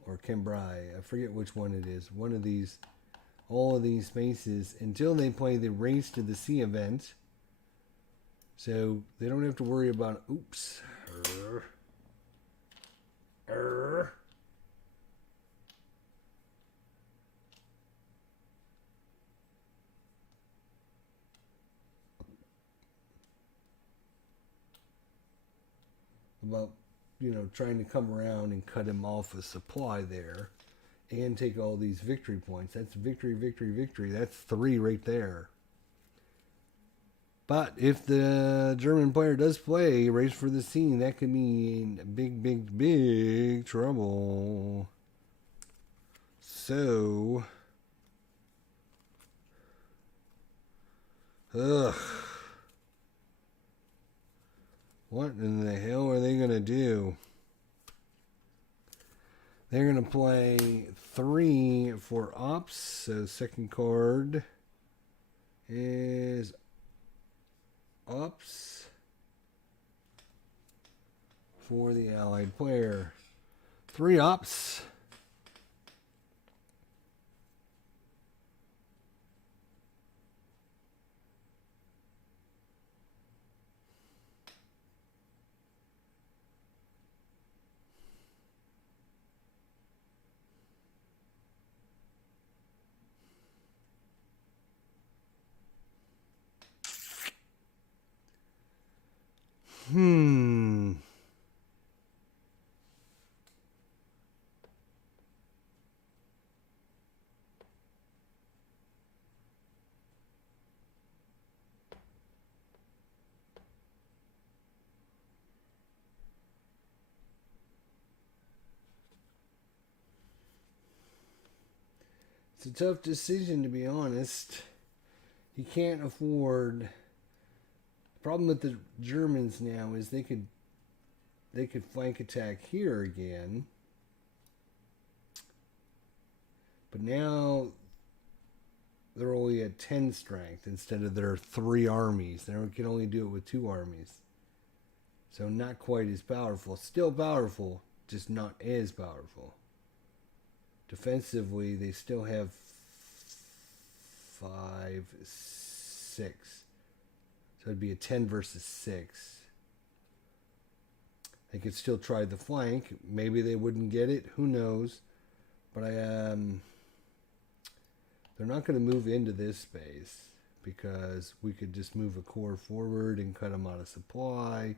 or Cambrai. I forget which one it is. One of these, all of these spaces until they play the Race to the Sea event. So they don't have to worry about, oops. About, trying to come around and cut him off a supply there and take all these victory points. That's victory, victory, victory. That's 3 right there. But if the German player does play Race for the Sea, that could mean big, big, big trouble. So, ugh. What in the hell are they going to do? They're going to play 3 for ops. So, second card is ops for the allied player. 3 ops. It's a tough decision, to be honest. You can't afford. The problem with the Germans now is they could flank attack here again. But now they're only at 10 strength instead of their 3 armies. They can only do it with 2 armies. So not quite as powerful. Still powerful, just not as powerful. Defensively, they still have 5, 6. So it'd be a 10 versus 6. They could still try the flank. Maybe they wouldn't get it. Who knows? But they're not going to move into this space because we could just move a corps forward and cut them out of supply.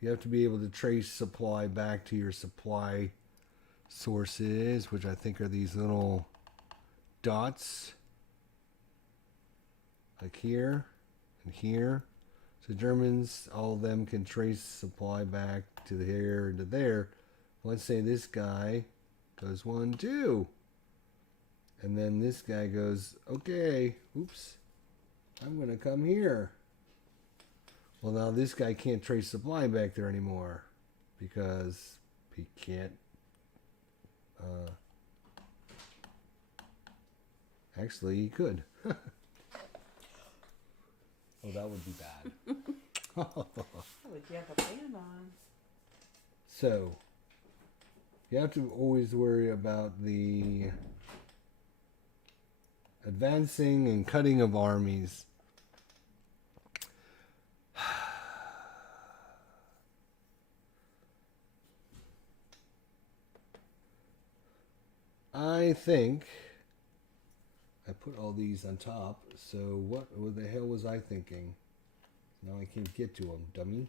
You have to be able to trace supply back to your supply sources, which I think are these little dots, like here and here. So Germans, all of them can trace supply back to here and to there. Let's say this guy goes 1, 2. And then this guy goes, okay, oops, I'm going to come here. Well, now this guy can't trace supply back there anymore because he can't. Actually, he could. Oh, that would be bad. Would you have a fan on? So, you have to always worry about the advancing and cutting of armies. I think I put all these on top, so what the hell was I thinking? Now I can't get to them, dummy.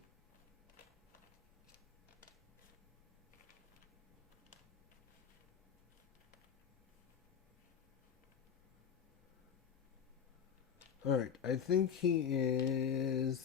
All right, I think he is.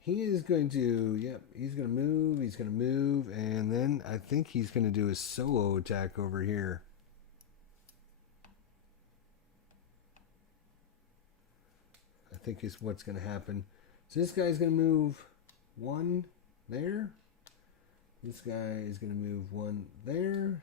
He is going to, yep, he's going to move, and then I think he's going to do a solo attack over here. I think is what's going to happen. So this guy's going to move one there. This guy is going to move one there.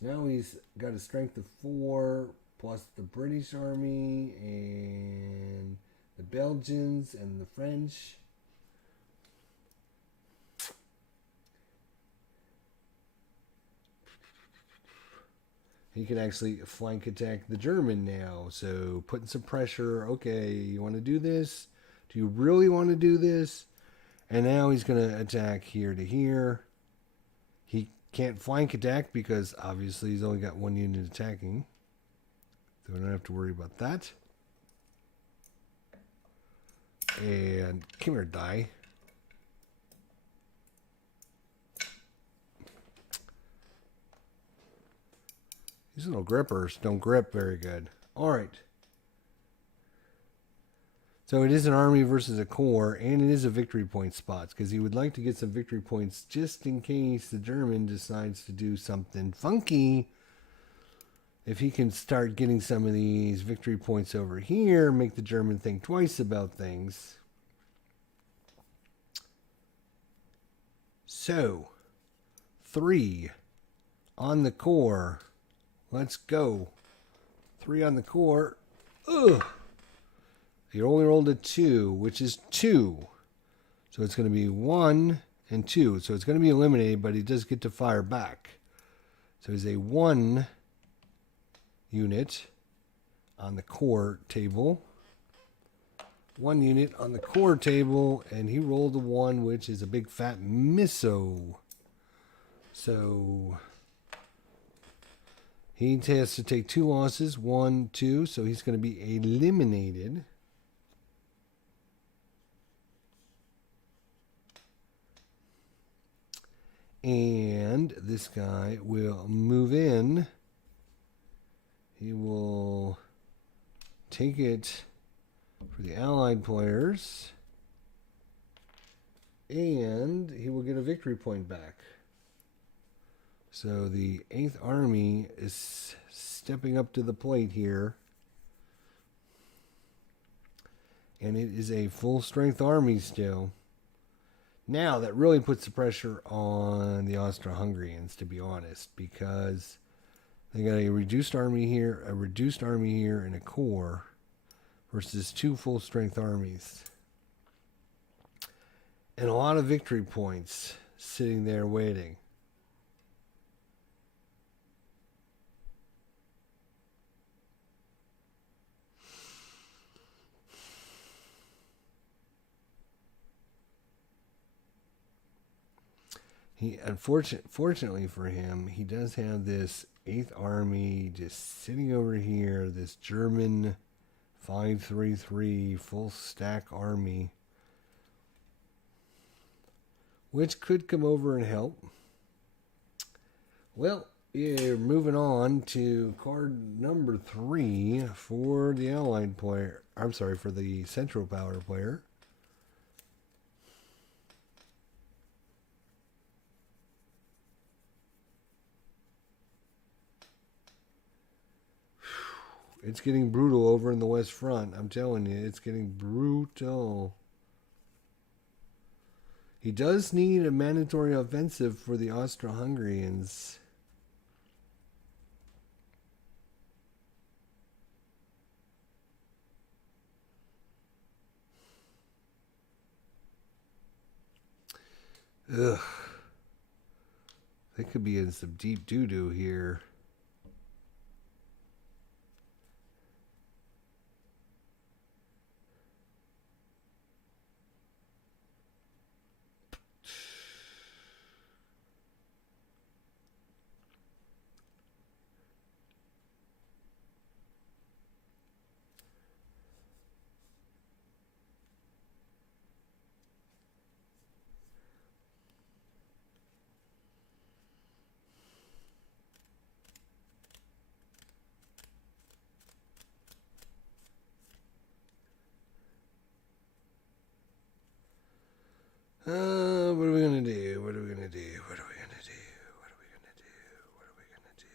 So now he's got a strength of 4 plus the British Army and the Belgians and the French. He can actually flank attack the German now. So putting some pressure. Okay, you want to do this? Do you really want to do this? And now he's going to attack here to here. He can't flank attack because obviously he's only got 1 unit attacking. So we don't have to worry about that. And come here, die. These little grippers don't grip very good. All right. So it is an army versus a corps, and it is a victory point spots because he would like to get some victory points just in case the German decides to do something funky. If he can start getting some of these victory points over here, make the German think twice about things. So, 3 on the corps. Let's go. 3 on the corps. Ugh. You only rolled a 2, which is 2. So it's going to be 1 and 2. So it's going to be eliminated, but he does get to fire back. So he's a 1 unit on the core table. 1 unit on the core table, and he rolled a 1, which is a big fat misso. So he has to take 2 losses, 1, 2, so he's going to be eliminated. And this guy will move in. He will take it for the Allied players. And he will get a victory point back. So the 8th Army is stepping up to the plate here. And it is a full strength army still. Now that really puts the pressure on the Austro-Hungarians, to be honest, because they got a reduced army here, and a corps versus 2 full strength armies. And a lot of victory points sitting there waiting. Fortunately for him, he does have this 8th Army just sitting over here, this German 533 full stack army, which could come over and help. Well, we're moving on to card number 3 for the Allied player. I'm sorry, for the Central Power player. It's getting brutal over in the West Front. I'm telling you, it's getting brutal. He does need a mandatory offensive for the Austro-Hungarians. Ugh. They could be in some deep doo-doo here. What are we gonna do? What are we gonna do? What are we gonna do? What are we gonna do? What are we gonna do?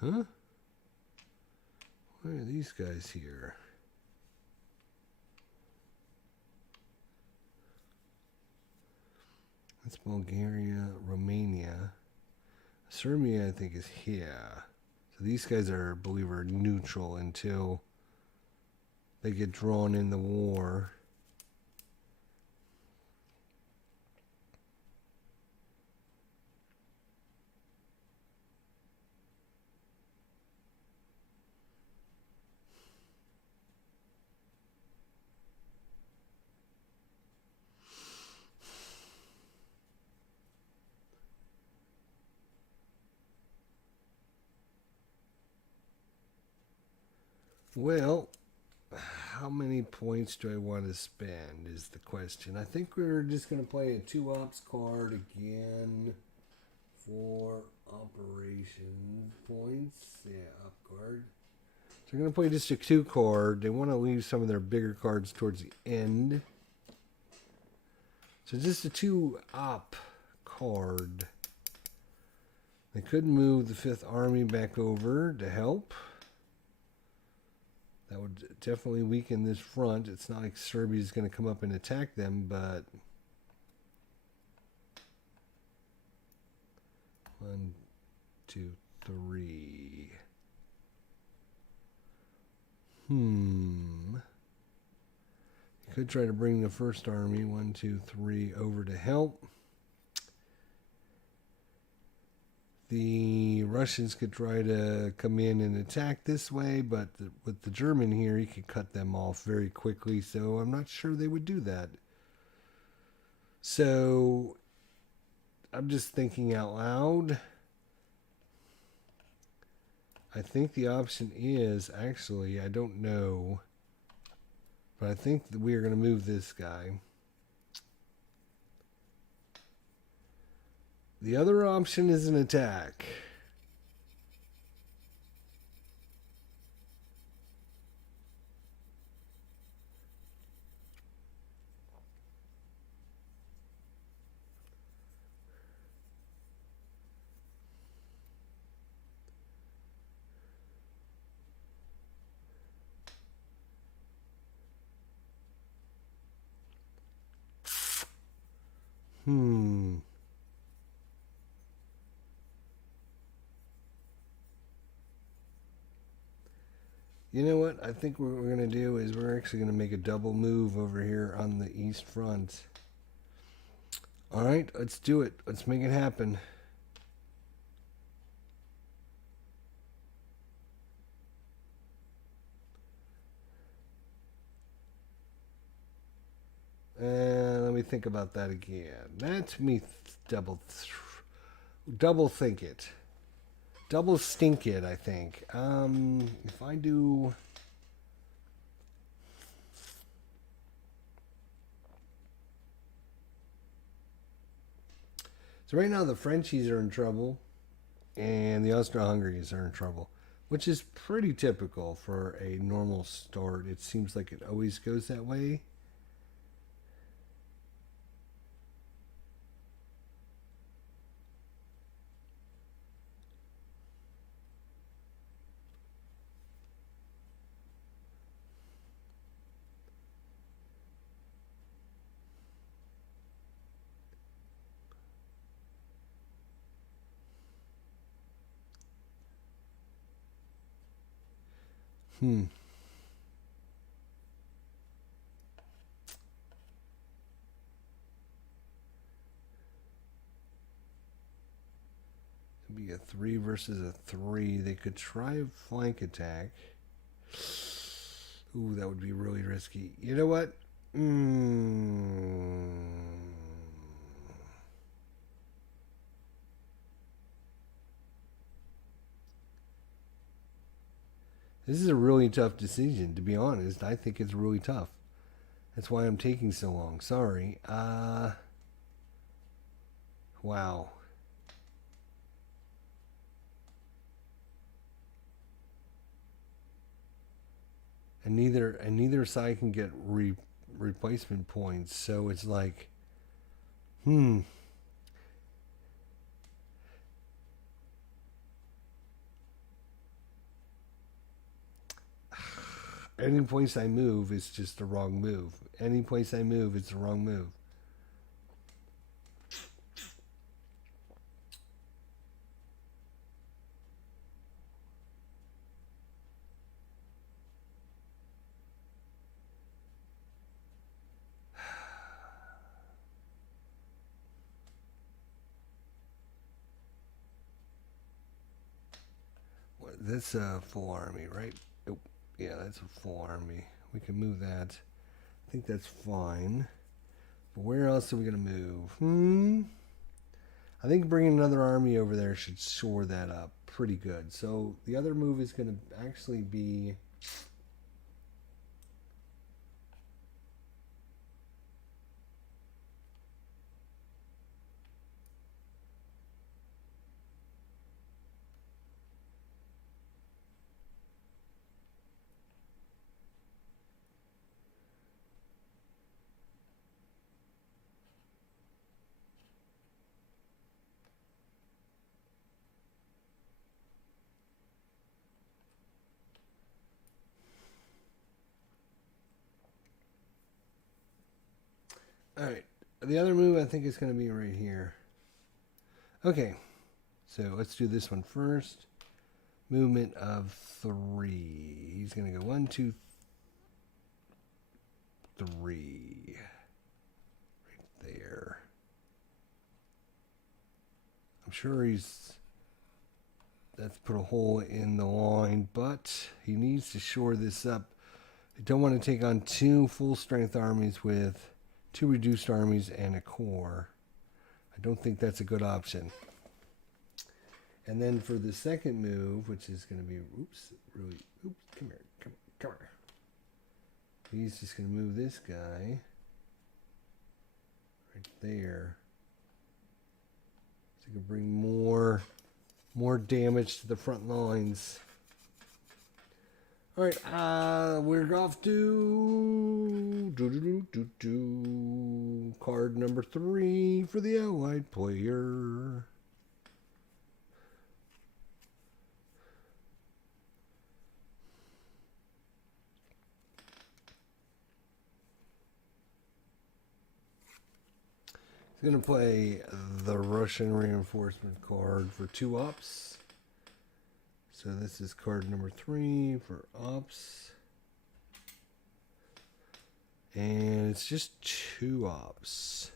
Huh? Why are these guys here? That's Bulgaria, Romania. Serbia, I think, is here. So these guys are, I believe, are neutral until they get drawn in the war. Well, how many points do I want to spend is the question. I think we're just going to play a 2-ops card again for operation points. Yeah, up card. So we're going to play just a 2 card. They want to leave some of their bigger cards towards the end. So just a 2-op card. They could move the 5th Army back over to help. That would definitely weaken this front. It's not like Serbia's going to come up and attack them, but 1, 2, 3. You could try to bring the 1st Army, 1, 2, 3, over to help. The Russians could try to come in and attack this way, but with the German here, he could cut them off very quickly, so I'm not sure they would do that. So, I'm just thinking out loud. I think the option is, actually, I don't know, but I think that we are going to move this guy. The other option is an attack. You know what? I think what we're going to do is we're actually going to make a double move over here on the east front. All right, let's do it. Let's make it happen. And let me think about that again. Let me double think it. Double stink it, I think. If I do... So right now the Frenchies are in trouble, and the Austro-Hungaries are in trouble, which is pretty typical for a normal start. It seems like it always goes that way. It'd be a 3 versus a 3. They could try a flank attack. Ooh, that would be really risky. You know what? This is a really tough decision, to be honest. I think it's really tough. That's why I'm taking so long. Sorry. Wow. And neither side can get replacement points. So it's like, hmm. Any place I move is just the wrong move. Any place I move, it's the wrong move. That's a full army, right? Nope. Yeah, that's a full army. We can move that. I think that's fine. But where else are we going to move? I think bringing another army over there should shore that up pretty good. So the other move is going to actually be... All right. The other move I think is going to be right here. Okay. So let's do this one first. Movement of 3. He's going to go 1, 2, 3. Right there. I'm sure that's put a hole in the line, but he needs to shore this up. I don't want to take on 2 full strength armies with 2 reduced armies and a core. I don't think that's a good option. And then for the second move, which is going to be, come here. He's just going to move this guy right there. So he can bring more damage to the front lines. All right, we're off to card number 3 for the allied player. He's going to play the Russian reinforcement card for 2 ops. So this is card number 3 for ops. And it's just 2 ops.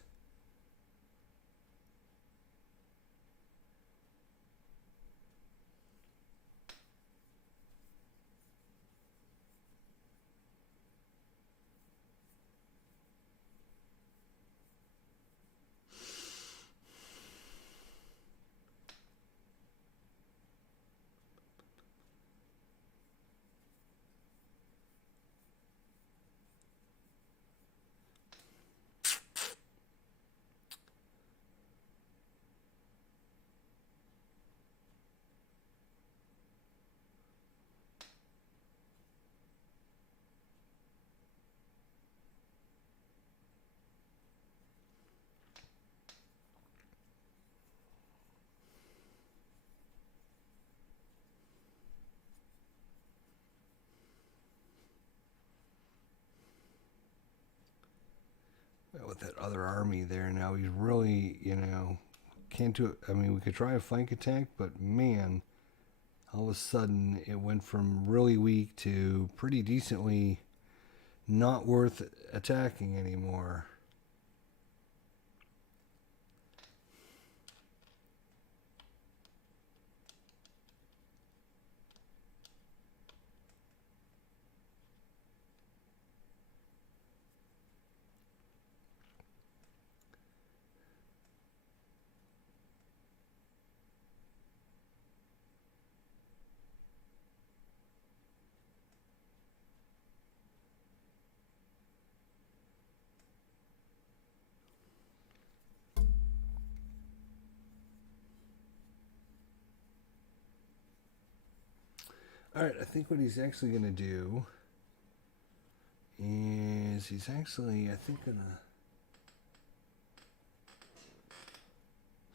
With that other army there now, he's really, can't do it. I mean, we could try a flank attack, but man, all of a sudden it went from really weak to pretty decently not worth attacking anymore. All right, I think what he's actually going to do is he's actually, I think,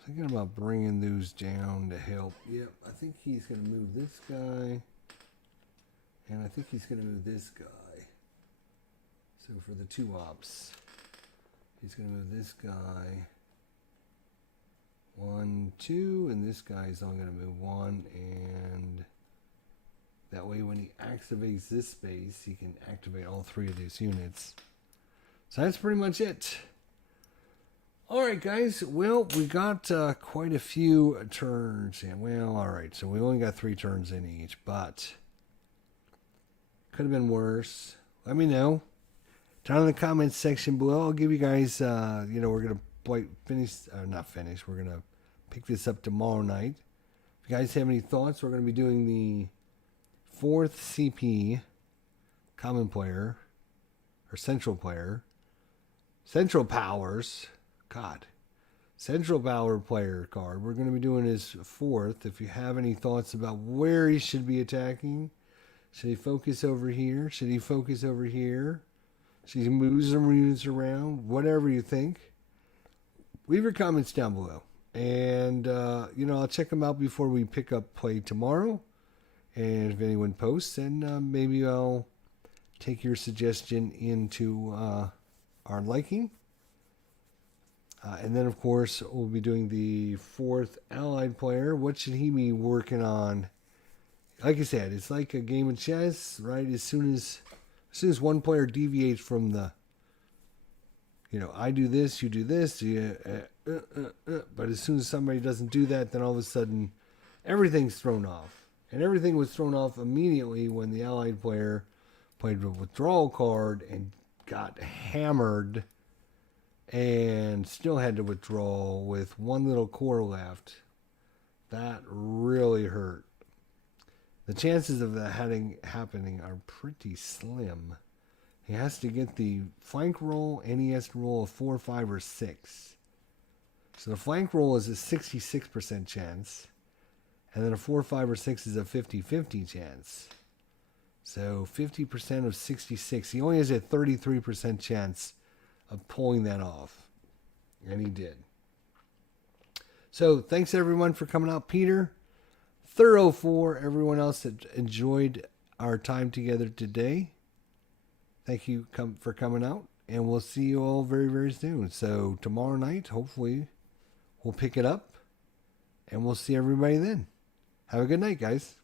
thinking about bringing those down to help. Yep, I think he's going to move this guy, and I think he's going to move this guy. So for the 2 ops, he's going to move this guy 1, 2, and this guy is only going to move 1, and that way when he activates this space, he can activate all 3 of these units. So that's pretty much it. Alright guys, well, we got quite a few turns in. Well, alright, so we only got 3 turns in each, but could have been worse. Let me know. Down in the comments section below, I'll give you guys, we're going to not finish, we're going to pick this up tomorrow night. If you guys have any thoughts, we're going to be doing the 4th CP common player, or central player, central powers, central power player card. We're going to be doing his 4th. If you have any thoughts about where he should be attacking, should he focus over here? Should he focus over here? Should he move some units around? Whatever you think, leave your comments down below. And, I'll check them out before we pick up play tomorrow. And if anyone posts, then maybe I'll take your suggestion into our liking. And then, of course, we'll be doing the 4th allied player. What should he be working on? Like I said, it's like a game of chess, right? As soon as one player deviates from the, I do this, you do this, but as soon as somebody doesn't do that, then all of a sudden, everything's thrown off. And everything was thrown off immediately when the allied player played a withdrawal card and got hammered and still had to withdraw with 1 little core left. That really hurt. The chances of that happening are pretty slim. He has to get the flank roll, and he has to roll a 4, 5, or 6. So the flank roll is a 66% chance, and then a 4, 5, or 6 is a 50-50 chance. So 50% of 66. He only has a 33% chance of pulling that off. And he did. So thanks everyone for coming out. Peter, Thorough, for everyone else that enjoyed our time together today. Thank you for coming out. And we'll see you all very, very soon. So tomorrow night, hopefully, we'll pick it up. And we'll see everybody then. Have a good night, guys.